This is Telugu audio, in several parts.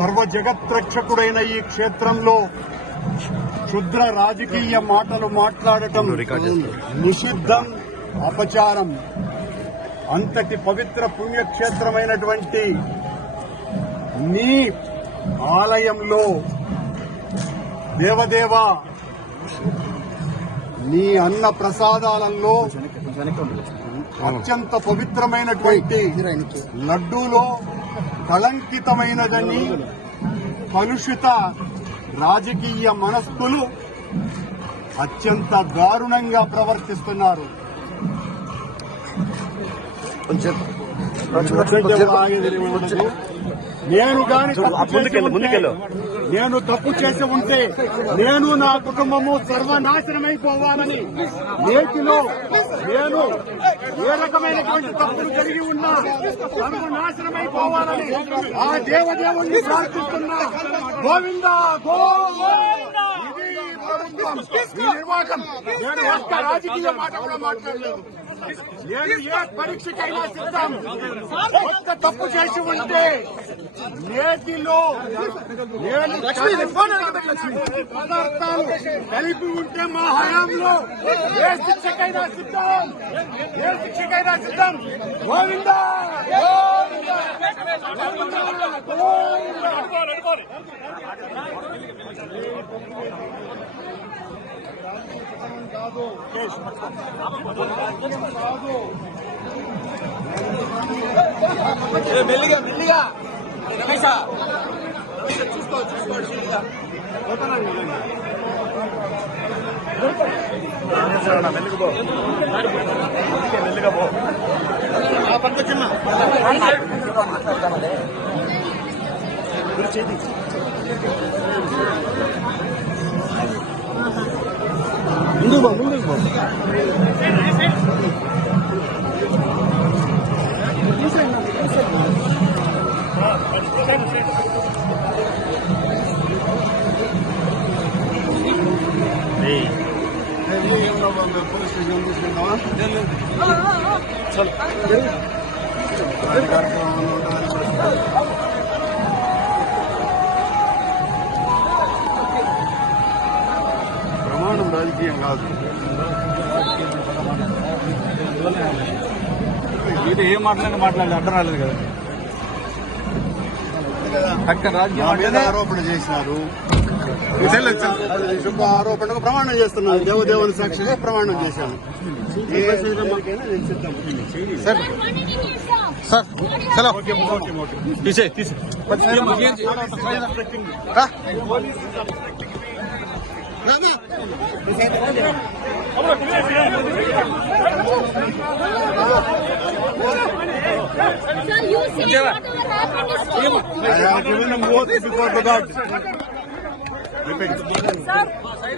సర్వ జగత్రక్షకుడైన ఈ క్షేత్రంలో క్షుద్ర రాజకీయ మాటలు మాట్లాడటం నిషిద్ధం, అపచారం. అంతటి పవిత్ర పుణ్యక్షేత్రమైనటువంటి నీ ఆలయంలో దేవదేవ నీ అన్న ప్రసాదాలలో అత్యంత పవిత్రమైనటువంటి లడ్డూలో కళంకితమైనదని కలుషిత రాజకీయ మనస్కులు అత్యంత దారుణంగా ప్రవర్తిస్తున్నారు. నేను గాని నేను తప్పు చేసి ఉంటే నేను నా కుటుంబము సర్వనాశనమైపోవాలని, నేటిలో నేను ఏ రకమైనటువంటి తప్పులు జరిగి ఉన్నా సర్వనాశనమైపోవాలని ఆ దేవదేవుణ్ణి ప్రార్థిస్తున్నా. గోవిందా గోవిందా. ఈ నిర్వాహకం నేను ఒక్క రాజకీయ మాట కూడా మాట్లాడలేదు. నేను ఏ పరీక్షకైనా సిద్ధం. ఒక్క తప్పు చేసి ఉంటే నేటిలో నేను పదార్థాలు కలిపి ఉంటే మా హయాంలో ఏ శిక్షకైనా సిద్ధం, ఏ శిక్షకైనా సిద్ధం. గోవిందా మెల్లిగా మెల్లిగా రమేష చూసుకోండి మెల్లిగా పో పంపించమ్మా. ముందుకు పో, ముందుకు పో. పోలీస్ స్టేషన్ తీసుకుంటావా? ప్రమాణం రాజకీయం కాదు. ఇది ఏం మాట్లాడలేదు అర్థం రాలేదు కదా. ఆరోపణ చేసినారు, శుభ ఆరోపణకు ప్రమాణం చేస్తున్నారు. దేవదేవుని సాక్షిగా ప్రమాణం చేశాను. సార్ సార్ చలో తీసే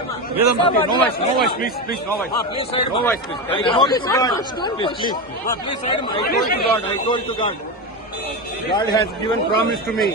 No voice, please, no voice. No voice, please. I told to God, please. I told to God. God has given promise to me.